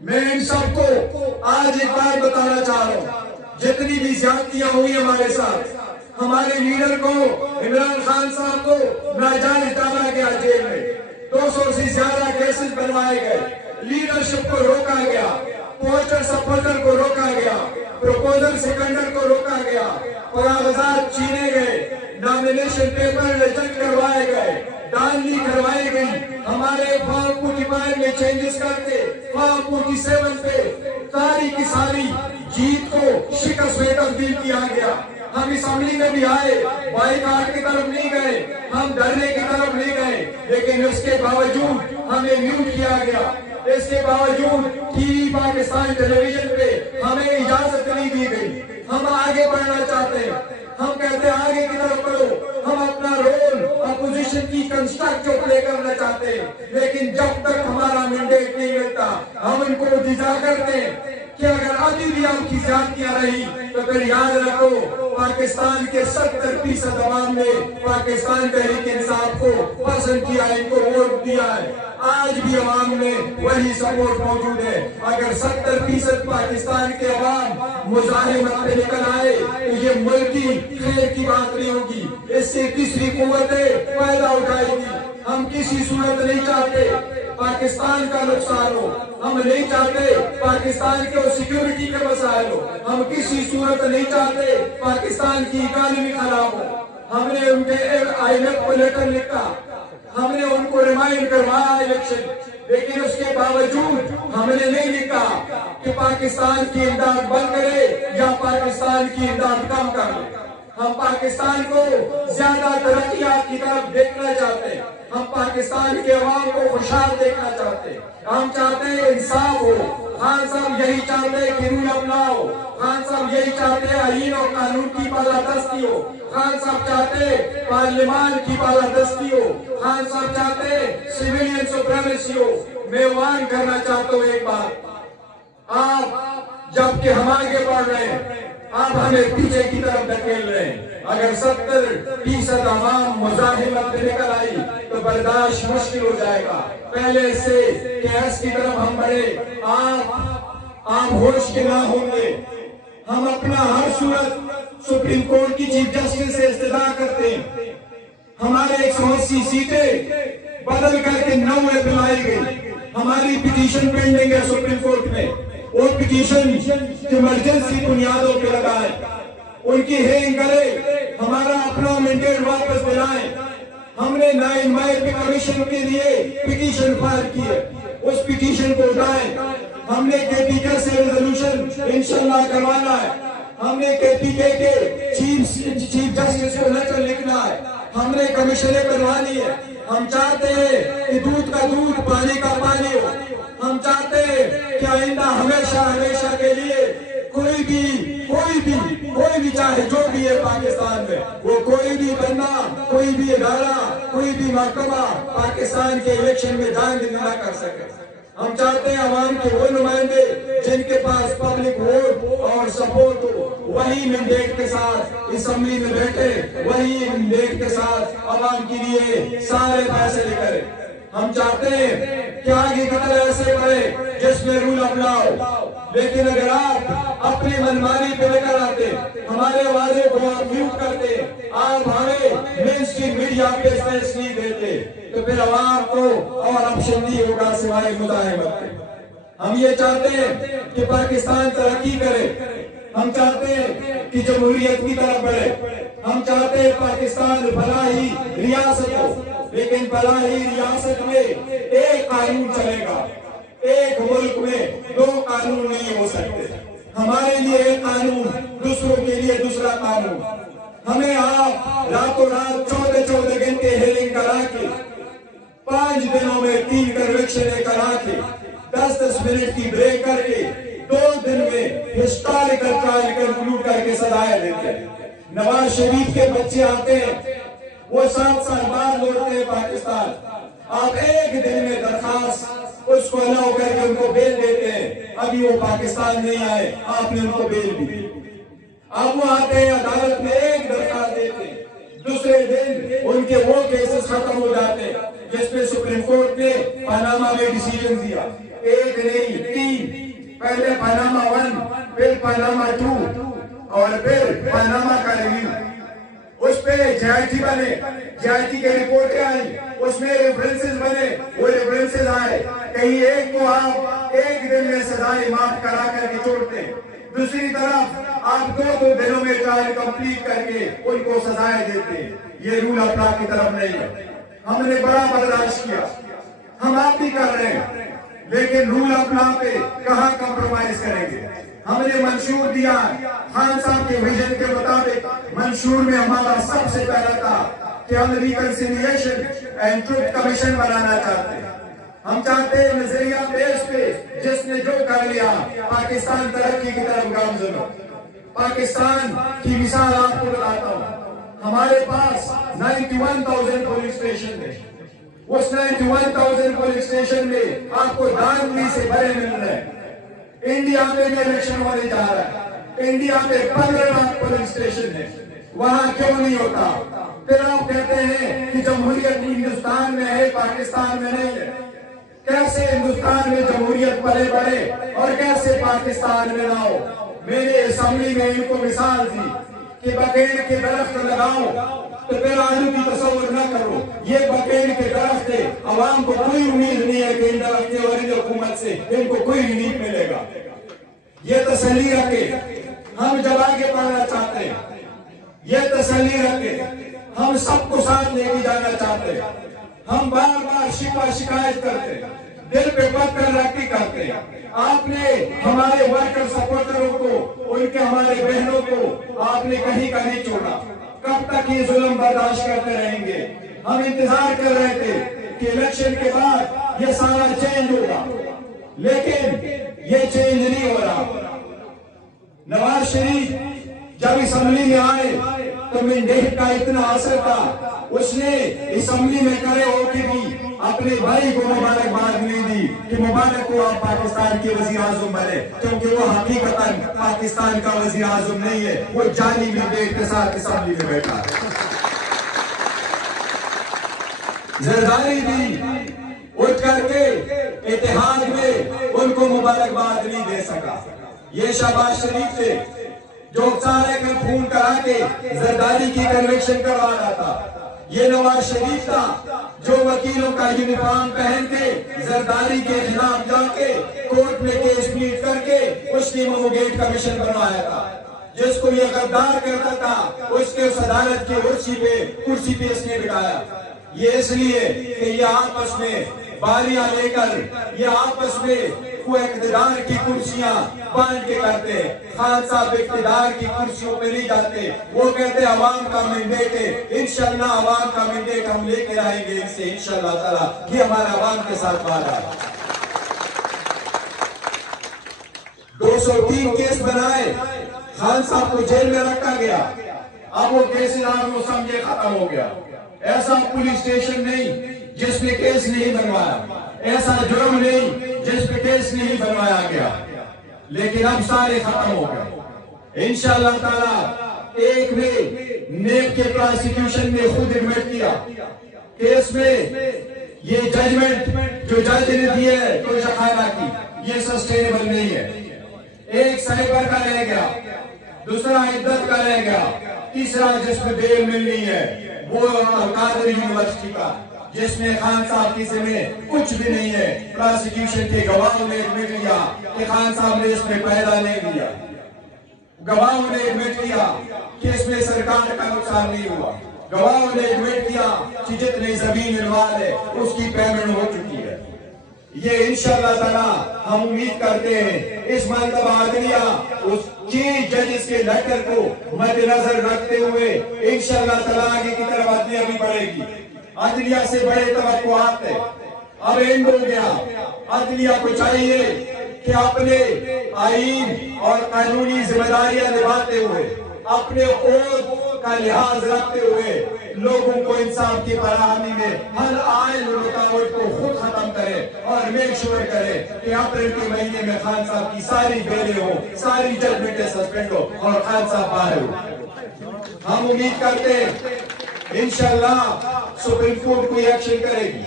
میں ان سب کو آج ایک بات بتانا چاہ رہا ہوں، جتنی بھی زیادتیاں ہوئی ہمارے ساتھ، ہمارے لیڈر کو عمران خان صاحب کو ناجائز ڈالا گیا جیل میں، 200 سے زیادہ کیسز بنوائے گئے، لیڈرشپ کو روکا گیا، پوسٹر سپورٹر کو روکا گیا، پروپوزل سیکنڈر کو روکا گیا، کاغذات چھینے گئے، نامینیشن پیپر ریجیکٹ کروائے گئے، دانلی کروائی گئی، ہمارے فارم 45 میں چینجز کرتے فارم 47 پہ ساری کی ساری جیت کو شکست میں تبدیل کیا گیا۔ ہم اسمبلی میں بھی آئے، بائیکاٹ کی طرف نہیں گئے، ہم دھرنے کی طرف نہیں گئے، لیکن اس کے باوجود ہمیں میوٹ کیا گیا، اس کے باوجود ٹی وی پاکستان ٹیلی ویژن پہ ہمیں اجازت نہیں دی گئی۔ ہم آگے بڑھنا چاہتے ہیں، ہم کہتے ہیں آگے کی طرف بڑھو، ہم اپنا رول اپوزیشن کی کنسٹرکٹیو پلے کرنا چاہتے ہیں، لیکن جب تک ہمارا مینڈیٹ نہیں ملتا ہم ان کو دفاع کرتے ہیں کہ اگر ابھی بھی آپ کی زیادتیاں رہی تو پھر یاد رکھو پاکستان کے 70% عوام نے پاکستان تحریک انصاف کو پسند کیا ہے، ان کو ووٹ دیا ہے، آج بھی عوام میں وہی سپورٹ موجود ہے۔ اگر 70% پاکستان کے عوام مزاحمت پہ نکل آئے تو یہ ملکی خیر کی بات نہیں ہوگی، اس سے تیسری قوتیں پیدا اٹھائے گی۔ ہم کسی صورت نہیں چاہتے پاکستان کا نقصان ہو، ہم نہیں چاہتے پاکستان کے سیکیورٹی کے مسائل ہو، ہم کسی صورت نہیں چاہتے پاکستان کی اکانومی خراب ہو۔ ہم نے ان کے IMF کو لیٹر لکھا، ہم نے ان کو ریمائنڈ کروایا الیکشن، لیکن اس کے باوجود ہم نے نہیں لکھا کہ پاکستان کی امداد بند کرے یا پاکستان کی امداد کم کرے۔ ہم پاکستان کو زیادہ ترقیات کی طرف دیکھنا چاہتے ہیں، ہم پاکستان کے عوام کو خوشحال دیکھنا چاہتے ہیں، ہم چاہتے ہیں انصاف ہو۔ خان صاحب یہی چاہتے ہیں کہ رول اپناؤ، خان صاحب یہی چاہتے ہیں آئین اور قانون کی بالادستی ہو، خان صاحب چاہتے ہیں پارلیمان کی بالادستی ہو، خان صاحب چاہتے ہیں سیویلین سپریمیسی ہو۔ میں وان کرنا چاہتا ہوں ایک بات، آپ جبکہ ہم آگے بڑھ رہے ہیں آپ ہمیں پیچھے کی طرف دھکیل رہے ہیں۔ اگر 70% عوام مزاحمت میں نکل آئی تو برداشت مشکل ہو جائے گا۔ پہلے سے کیس کی طرف ہم بڑھے، آپ ہوش کے نہ ہوں گے۔ ہم اپنا ہر صورت سپریم کورٹ کی چیف جسٹس سے استدعا کرتے ہیں، ہمارے 180 سیٹیں بدل کر کے 9 دلائی گئی، ہماری پٹیشن پینڈنگ ہے سپریم کورٹ میں، وہ پٹیشن ایمرجنسی بنیادوں پہ لگائے، ان کی ہیئرنگ کرے، ہمارا اپنا مینڈیٹ واپس دلائیں۔ ہم نے 9 مئی پہ کمیشن کے لیے پٹیشن فائل کی ہے، اس پٹیشن کو اٹھائیں۔ ہم نے KPK سے ریزولوشن انشاءاللہ کروانا ہے، ہم نے KPK کے چیف جسٹس کو لیٹر لکھنا ہے، ہم نے کمیشنیں بنوانی ہے۔ ہم چاہتے ہیں کہ دودھ کا دودھ پانی کا پانی ہو، ہم چاہتے ہیں کہ آئندہ ہمیشہ کے لیے کوئی بھی چاہے جو بھی ہے پاکستان میں، وہ کوئی بھی بندہ، کوئی بھی ادارہ، کوئی بھی محکمہ پاکستان کے الیکشن میں داخل نہ کر سکے۔ ہم چاہتے ہیں عوام کے وہ نمائندے جن کے پاس پبلک ووٹ اور سپورٹ ہو، وہی مینڈیٹ کے ساتھ اسمبلی میں بیٹھے، وہی مینڈیٹ کے ساتھ عوام کے لیے سارے فیصلے کرے۔ ہم چاہتے ہیں کہ آگے کی طرح ایسے بڑھے جس میں رول اپناؤ، لیکن اگر آپ اپنی منمانی پہ لے کر آتے، ہمارے آوازوں کو آپ میوٹ کرتے، آپ ہمیں مین اسٹریم میڈیا پہ اسپیس نہیں دیتے، تو پھر عوام کو اور آپشن نہیں ہوگا سوائے مزاحمت کے۔ ہم یہ چاہتے ہیں کہ پاکستان ترقی کرے، ہم چاہتے ہیں کہ جمہوریت کی طرف بڑھے، ہم چاہتے ہیں پاکستان فلاحی ریاست ہو، لیکن فلاحی ریاست میں ایک قانون چلے گا، ایک ملک میں 2 قانون نہیں ہو سکتے۔ ہمارے لیے ایک قانون، دوسروں کے لیے دوسرا قانون۔ ہمیں آپ راتوں رات 14 گھنٹے ہیئرنگ کرا کے 5 دنوں میں 3 کنوکشنیں کرا کے 10 منٹ کی بریک کر کے 2 دن میں ہسٹوریکل ٹرائل کنکلوڈ کر کے سزائیں دیتے ہیں۔ نواز شریف کے بچے آتے ہیں، وہ 7 سال بعد لوٹتے ہیں پاکستان، آپ 1 دن میں درخواست اس کو الاؤ کر کے ان کو بیل دیتے ہیں، ابھی وہ پاکستان نہیں آئے، آپ نے ان کو بیل دی۔ اب وہ آتے ہیں عدالت میں 1 درخواست دیتے ہیں، دوسرے دن ان کے وہ کیسز ختم ہو جاتے ہیں جس میں سپریم کورٹ نے پاناما میں ڈیسیجن دیا، 1 نہیں 3 पहले पनामा 1, फिर पनामा 2 और फिर पनामा का रिव्यू, उस पे JIT बने, JIT के रिपोर्टें आई, उसमें रेफरेंसेस बने, वो रेफरेंसेस आए, कहीं एक को आप एक दिन में सजाएं माफ करा करके छोड़ते, दूसरी तरफ आप दो दिनों में ट्रायल कंप्लीट करके उनको सजाएं देते। ये रूल अपना की तरफ नहीं है। हमने बड़ा बर्दाश्त किया, हम आप भी कर रहे हैं, लेकिन रूल अपना पे कहाँ कंप्रोमाइज करेंगे। हमने मंशूर दिया, खान साहब के विजन के मुताबिक मंशूर में हमारा सबसे पहला था कि हम रिकंसिलिएशन एंड ट्रुथ कमीशन बनाना चाहते हैं। हम चाहते हैं नजरिया बेस पे जिसने जो कर लिया पाकिस्तान तरक्की की तरफ गामजन हो। पाकिस्तान की मिसाल आपको बताता हूँ, हमारे पास 91,000 पुलिस स्टेशन है, उस 91,000 पुलिस स्टेशन में आपको दानवी से बड़े मिल रहे हैं। इंडिया में भी इलेक्शन होने जा रहा है, इंडिया में 15 लाख पुलिस स्टेशन है, वहां क्यों नहीं होता? फिर आप कहते हैं कि जमहूरियत हिंदुस्तान में है, पाकिस्तान में नहीं है। कैसे हिंदुस्तान में जमहूरियत पले बढ़े और कैसे पाकिस्तान में ना हो? मैंने असेंबली में इनको मिसाल दी कि बकेर के दरख्त लगाओ, तो फिर आलू की तस्वीर न करो, ये बकेर के दरख्त है, अवाम को कोई उम्मीद नहीं है कि इन दरख्त वाली हुकूमत से इनको कोई रिलीफ मिलेगा। ये तसल्ली रखे, हम जब आगे बढ़ना चाहते हैं, ये तसल्ली रखे, हम सबको साथ लेके जाना चाहते हैं। हम बार बार शिकायत करते हैं, दिल पे पत्थर रख के करते हैं। आपने हमारे वर्कर सपोर्टरों को, उनके हमारे बहनों को आपने कहीं का नहीं छोड़ा। कब तक ये जुल्म बर्दाश्त करते रहेंगे? हम इंतजार कर रहे थे कि इलेक्शन के बाद ये सारा चेंज होगा, लेकिन ये चेंज नहीं हो रहा। नवाज शरीफ जब असेंबली में आए तो मैंडेट का इतना असर था, उसने असेंबली में खड़े होकर भी अपने भाई को मुबारकबाद नहीं दी कि मुबारक हो आप पाकिस्तान के वजीर आजम बने, क्योंकि वो हकीकतन पाकिस्तान का वजीर आजम नहीं है, वो जाली मैंडेट के साथ असेंबली में बैठा है। जरदारी भी उठ करके इत्तेहाद में उनको मुबारकबाद नहीं दे सका। ये शहबाज शरीफ थे जो सारे का खून करा के जरदारी की कन्वेक्शन करवा रहा था। ये नवाज शरीफ था जो वकीलों का यूनिफॉर्म पहन के जरदारी के खिलाफ जाके कोर्ट में केस प्लीड करके उसने मोगेट कमीशन बनवाया था। जिसको ये गद्दार करता था उसके उस अदालत की कुर्सी पे इसने बिठाया। ये इसलिए कि ये आपस में बारियां लेकर ये आपस में वो इक़्तिदार की कुर्सियां बांट के करते हैं। खान साहब इक़्तिदार की कुर्सियों पे नहीं जाते, वो कहते हैं अवाम का मैंडेट है, इंशाअल्लाह अवाम का मैंडेट हम लेकर आएंगे इनसे इंशाअल्लाह ताला। ये हमारा अवाम के साथ वादा है। 203 केस बनाए, खान साहब को जेल में रखा गया, अब वो केस वो समझे खत्म हो गया। ऐसा पुलिस स्टेशन नहीं जिसपे केस नहीं बनवाया, ऐसा जुर्म नहीं जिस पे केस नहीं बनवाया गया, लेकिन अब सारे खत्म हो गए इंशाअल्लाह ताला। एक ने नेब के प्रोसिक्यूशन ने खुद एडमिट किया केस में ये जजमेंट जो जज ने दिया है तो शखाना की, ये सस्टेनेबल नहीं है। एक साइबर का रह गया, दूसरा इद्दत का रह गया, तीसरा जिसमें बेल मिलनी है वो कादर यूनिवर्सिटी का, जिसमें खान साहब की में कुछ भी नहीं है। प्रोसिक्यूशन के गवाहों ने एडमिट किया कि खान साहब ने इसमें पैदा नहीं दिया, गवाहों ने एडमिट किया कि इसमें सरकार का नुकसान नहीं हुआ, गवाहों ने एडमिट किया कि जितनी जमीन इनवाल है उसकी पेमेंट हो चुकी है। ये इंशाअल्लाह ताला हम उम्मीद करते हैं इस मरतबा अदलिया उस चीफ जजेस के लेटर को मद्देनजर रखते हुए इंशाअल्लाह ताला आगे की तरफ अदलिया भी बढ़ेगी। अदलिया से बड़े तवक्कुआत है, अब एंड हो गया। अदलिया को चाहिए कि अपने आईन और कानूनी जिम्मेदारियां निभाते हुए, अपने ओहद का लिहाज रखते हुए लोगों को इंसाफ की फराहमी में हर आयल रुकावट को खुद खत्म करे और मेक श्योर करे कि अप्रैल के महीने में खान साहब की सारी बेलें हो, सारी जजमेंटें सस्पेंड हो और खान साहब बाहर हो। हम उम्मीद करते हैं इंशाअल्लाह सुप्रीम कोर्ट कोई एक्शन करेगी।